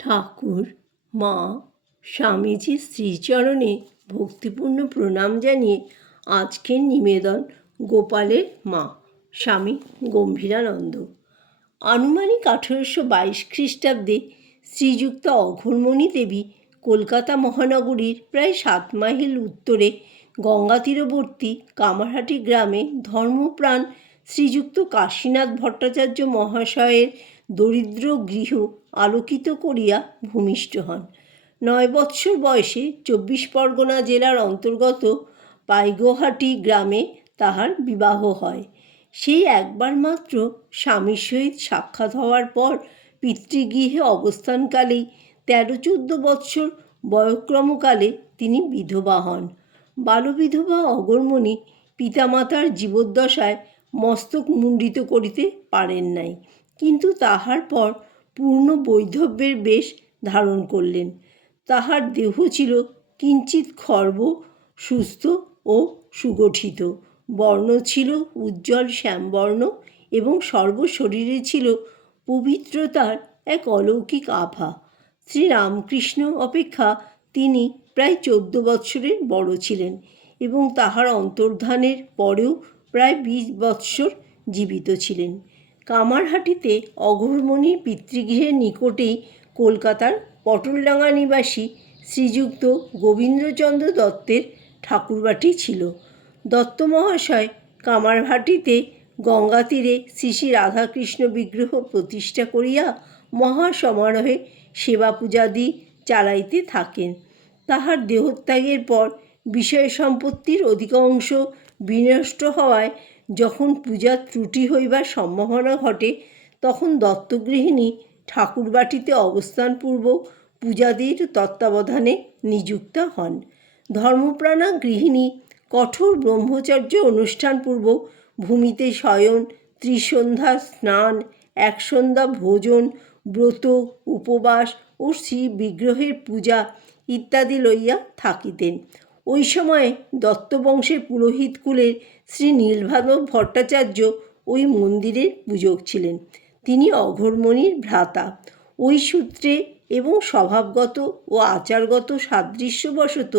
ঠাকুর, মা স্বামীজির শ্রীচরণে ভক্তিপূর্ণ প্রণাম জানিয়ে আজকের নিবেদন গোপালের মা, স্বামী গম্ভীরানন্দ। আনুমানিক আঠেরোশো বাইশ খ্রিস্টাব্দে শ্রীযুক্ত অঘোরমণি দেবী কলকাতা মহানগরীর প্রায় সাত মাইল উত্তরে গঙ্গা তীরবর্তী কামারহাটি গ্রামে ধর্মপ্রাণ শ্রীযুক্ত কাশীনাথ ভট্টাচার্য মহাশয়ের দরিদ্র গৃহ আলোকিত করিয়া ভূমিষ্ঠ হন। নয় বৎসর বয়সে চব্বিশ পরগনা জেলার অন্তর্গত পাইগোহাটি গ্রামে তাহার বিবাহ হয়। সেই একবার মাত্র স্বামীর সহিত সাক্ষাৎ হওয়ার পর পিতৃগৃহে অবস্থানকালেই তেরো চোদ্দ বৎসর বয়ক্রমকালে তিনি বিধবা হন। বালবিধবা অগরমণি পিতামাতার জীবদ্দশায় মস্তক মুণ্ডিত করিতে পারেন নাই। কিন্তু তাহার পর পূর্ণ বৈধব্যের বেশ ধারণ করলেন। তাহার দেহ ছিল কিঞ্চিত খর্ব, সুস্থ ও সুগঠিত। বর্ণ ছিল উজ্জ্বল শ্যামবর্ণ এবং সর্বশরীরে ছিল পবিত্রতার এক অলৌকিক আভা। শ্রীরামকৃষ্ণ অপেক্ষা তিনি প্রায় চোদ্দ বৎসরের বড় ছিলেন এবং তাহার অন্তর্ধানের পরেও প্রায় বিশ বৎসর জীবিত ছিলেন। কামারহাটিতে অঘোরমণির পিতৃগৃহের নিকটেই কলকাতার পটলডাঙ্গা নিবাসী শ্রীযুক্ত গোবিন্দচন্দ্র দত্তের ঠাকুরবাটি ছিল। দত্ত মহাশয় কামারহাটিতে গঙ্গা তীরে শ্রী শ্রী রাধাকৃষ্ণ বিগ্রহ প্রতিষ্ঠা করিয়া মহা সমারোহে সেবা পূজাদি চালাইতে থাকেন। তাহার দেহত্যাগের পর বিষয় সম্পত্তির অধিকাংশ বিনষ্ট হওয়ায় যখন পূজার ত্রুটি হইবার সম্ভাবনা ঘটে, তখন দত্তগৃহিণী ঠাকুরবাটিতে অবস্থানপূর্বক পূজাদির তত্ত্বাবধানে নিযুক্তা হন। ধর্মপ্রাণা গৃহিণী কঠোর ব্রহ্মচর্য অনুষ্ঠানপূর্বক ভূমিতে শয়ন, ত্রিসন্ধ্যা স্নান, একসন্ধ্যা ভোজন, ব্রত, উপবাস ও শ্রী বিগ্রহের পূজা ইত্যাদি লইয়া থাকিতেন। ওই সময়ে দত্তবংশের পুরোহিতকুলের শ্রী নীলভানব ভট্টাচার্য ওই মন্দিরের পূজক ছিলেন। তিনি অঘরমণির ভ্রাতা। ওই সূত্রে এবং স্বভাবগত ও আচারগত সাদৃশ্যবশত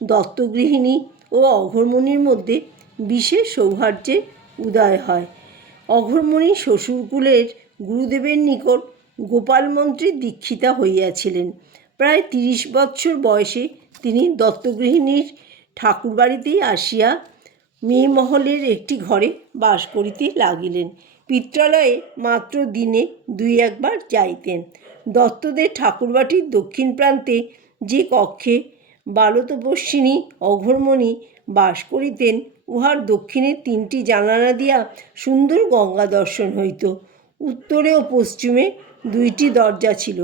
দত্তগৃহিণী ও অঘোরমণির মধ্যে বিশেষ সৌহার্দ্যের উদয় হয়। অঘোরমণি শ্বশুরকুলের গুরুদেবের নিকট গোপাল মন্ত্রী দীক্ষিতা হইয়াছিলেন। প্রায় তিরিশ বৎসর বয়সে তিনি দত্তগৃহিণীর ঠাকুরবাড়িতেই আসিয়া মেয়েমহলের একটি ঘরে বাস করিতে লাগিলেন। পিত্রালয়ে মাত্র দিনে দুই একবার যাইতেন। দত্তদের ঠাকুরবাটির দক্ষিণ প্রান্তে যে কক্ষে বালতপস্বিনী অঘোরমণি বাস করিতেন, উহার দক্ষিণে তিনটি জানালা দিয়া সুন্দর গঙ্গা দর্শন হইত। উত্তরে ও পশ্চিমে দুইটি দরজা ছিল।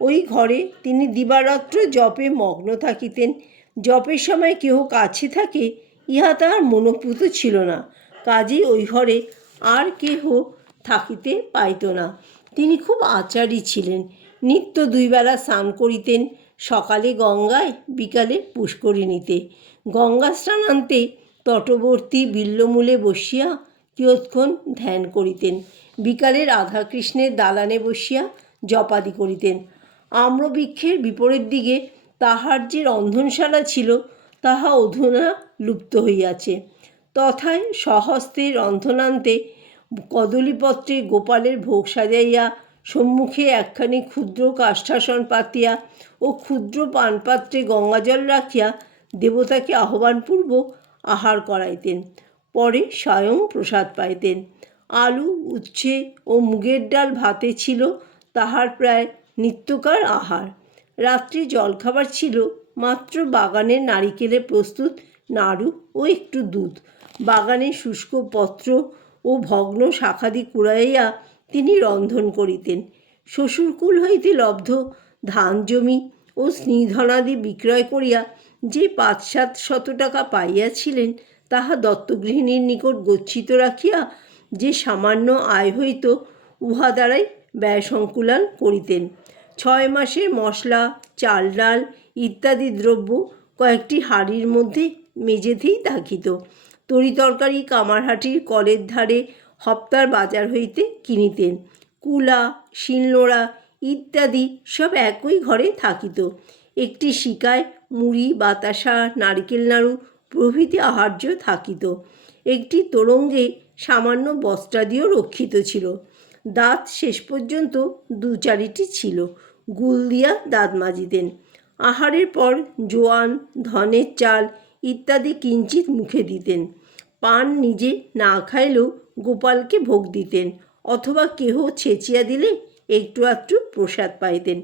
ওই ঘরে তিনি দিবারাত্র জপে মগ্ন থাকিতেন। জপের সময় কেহ কাছে থাকে, ইহা তাহার মনোপুত ছিল না। কাজেই ওই ঘরে আর কেহ থাকিতে পাইত না। তিনি খুব আচারী ছিলেন। নিত্য দুইবেলা স্নান করিতেন, সকালে গঙ্গায়, বিকালে পুষ্করিণীতে। গঙ্গা স্নানান্তে তটবর্তী বিল্লমূলে বসিয়া কিয়ৎক্ষণ ধ্যান করিতেন। বিকালে রাধাকৃষ্ণের দালানে বসিয়া জপাদি করিতেন। আম্রবৃক্ষের বিপরীত দিকে তাহার যে রন্ধনশালা ছিল, তাহা অধুনা লুপ্ত হইয়াছে। তথায় স্বহস্তে রন্ধনান্তে কদলীপত্রে গোপালের ভোগ সাজাইয়া সম্মুখে একখানি ক্ষুদ্র কাষ্ঠাসন পাতিয়া ও ক্ষুদ্র পানপাত্রে গঙ্গাজল রাখিয়া দেবতাকে আহ্বানপূর্বক আহার করাইতেন, পরে স্বয়ং প্রসাদ পাইতেন। আলু, উচ্ছে ও মুগের ডাল ভাতে ছিল, তাহার প্রায় নিত্যকার আহার। রাত্রি জলখাবার ছিল মাত্র বাগানের নারিকেলে প্রস্তুত নাড়ু ও একটু দুধ। বাগানের শুষ্ক পত্র ও ভগ্ন শাখাদি কুড়াইয়া তিনি রন্ধন করিতেন। শ্বশুরকুল হইতে লব্ধ ধান জমি ও স্নিধনাদি বিক্রয় করিয়া যে পাঁচ সাত শত টাকা পাইয়াছিলেন, তাহা দত্তগৃহিণীর নিকট গচ্ছিত রাখিয়া যে সামান্য আয় হইত, উহা দ্বারাই ব্যয় সংকুলান করিতেন। ছয় মাসের মশলা, চাল ডাল ইত্যাদি দ্রব্য কয়েকটি হাঁড়ির মধ্যে মেঝেতেই থাকিত তরিতরকারি কামারহাটির কলের ধারে হপ্তার বাজার হইতে কিনিতেন। কুলা, শিলনোড়া ইত্যাদি সব একই ঘরে থাকিত। একটি শিকায়, মুড়ি, বাতাসা, নারকেল নাড়ু প্রভৃতি আহার্য থাকিত। একটি তোরঙ্গে সামান্য বস্ত্রাদিও রক্ষিত ছিল। দাঁত শেষ পর্যন্ত দু চারিটি ছিল। গুল দিয়া দাঁত মাজিতেন আহারের পর জোয়ান, ধনের চাল ইত্যাদি কিঞ্চিত মুখে দিতেন। পান নিজে না খাইলেও গোপালকে ভোগ দিতেন অথবা কেহ ছেঁচিয়া দিলে একটু আধটু প্রসাদ পাইতেন।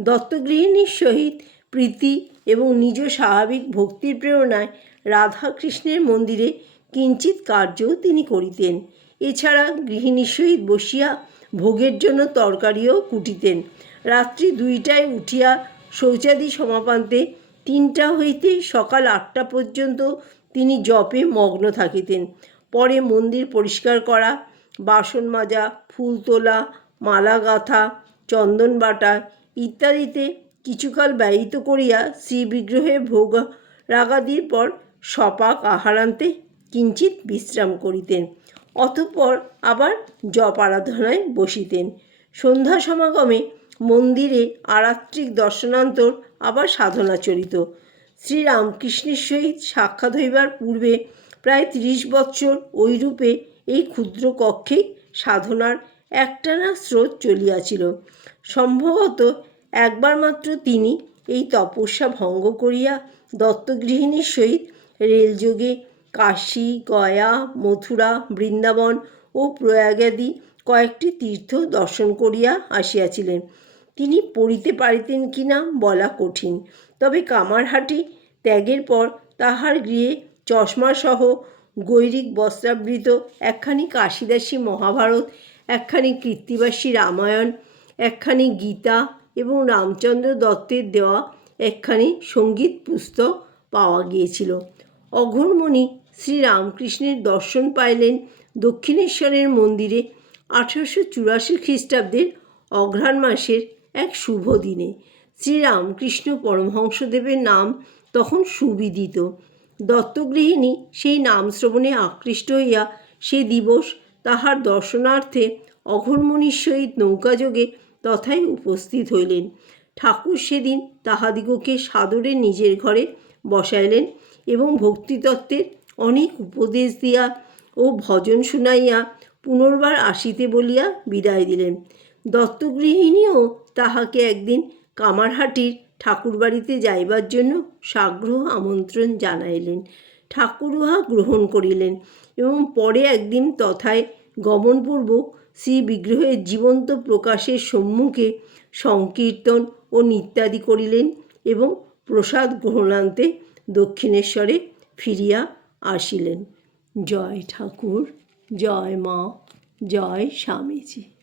দত্তগৃহিণীর সহিত প্রীতি এবং নিজ স্বাভাবিক ভক্তির প্রেরণায় রাধাকৃষ্ণের মন্দিরে কিঞ্চিত কার্যও তিনি করিতেন। এছাড়া গৃহিণীর সহিত বসিয়া ভোগের জন্য তরকারিও কুটিতেন। রাত্রি দুইটায় উঠিয়া শৌচাদি সমাপান্তে তিনটা হইতে সকাল আটটা পর্যন্ত তিনি জপে মগ্ন থাকিতেন। পরে মন্দির পরিষ্কার করা, বাসন মাজা, ফুল তোলা, মালা গাঁথা, চন্দন বাটা ইত্যাদিতে কিছুকাল ব্যয়িত করিয়া শ্রীবিগ্রহে ভোগ রাগাদির পর সপাক আহারান্তে কিঞ্চিত বিশ্রাম করিতেন। অতঃপর আবার জপ আরাধনায় বসিতেন। সন্ধ্যা সমাগমে মন্দিরে আরাত্রিক দর্শনান্তর আবার সাধনা চলিত। শ্রীরামকৃষ্ণের সহিত সাক্ষাৎ হইবার পূর্বে প্রায় ত্রিশ বৎসর ওইরূপে এই ক্ষুদ্র কক্ষেই সাধনার একটানা স্রোত চলিয়াছিল। সম্ভবত একবার মাত্র তিনি এই তপস্যা ভঙ্গ করিয়া দত্তগৃহিণীর সহিত রেলযোগে কাশী, গয়া, মথুরা, বৃন্দাবন ও প্রয়াগাদি কয়েকটি তীর্থ দর্শন করিয়া আসিয়াছিলেন। তিনি পড়িতে পারিতেন কিনা বলা কঠিন, তবে কামারহাটি ত্যাগের পর তাহার গৃহে চশমাসহ গৈরিক বস্ত্রাবৃত, একখানি কাশিদাসী মহাভারত, একখানি কৃত্তিবাসী রামায়ণ, একখানি গীতা এবং রামচন্দ্র দত্তের দেওয়া একখানি সংগীত পুস্তক পাওয়া গিয়েছিল। অঘোরমণি শ্রীরামকৃষ্ণের দর্শন পাইলেন দক্ষিণেশ্বরের মন্দিরে আঠারোশো চুরাশি খ্রিস্টাব্দের অঘ্রাণ মাসের এক শুভ দিনে। শ্রীরামকৃষ্ণ পরমহংসদেবের নাম তখন সুবিদিত। দত্তগৃহিণী সেই নাম শ্রবণে আকৃষ্ট হইয়া সে দিবস তাহার দর্শনার্থে অঘরমণির সহিত নৌকাযোগে তথায় উপস্থিত হইলেন। ঠাকুর সেদিন তাহাদিগকে সাদরে নিজের ঘরে বসাইলেন এবং ভক্তিতত্ত্বের অনেক উপদেশ দিয়া ও ভজন শুনাইয়া পুনর্বার আসিতে বলিয়া বিদায় দিলেন। দত্তগৃহিণীও তাহাকে একদিন কামারহাটির ঠাকুরবাড়িতে যাইবার জন্য সাগ্রহ আমন্ত্রণ জানাইলেন। ঠাকুর উহা গ্রহণ করিলেন এবং পরে একদিন তথায় গমনপূর্বক শ্রী বিগ্রহের জীবন্ত প্রকাশের সম্মুখে সংকীর্তন ও নিত্যাদি করিলেন এবং প্রসাদ গ্রহণান্তে দক্ষিণেশ্বরে ফিরিয়া আসিলেন। জয় ঠাকুর, জয় মা, জয় স্বামীজি।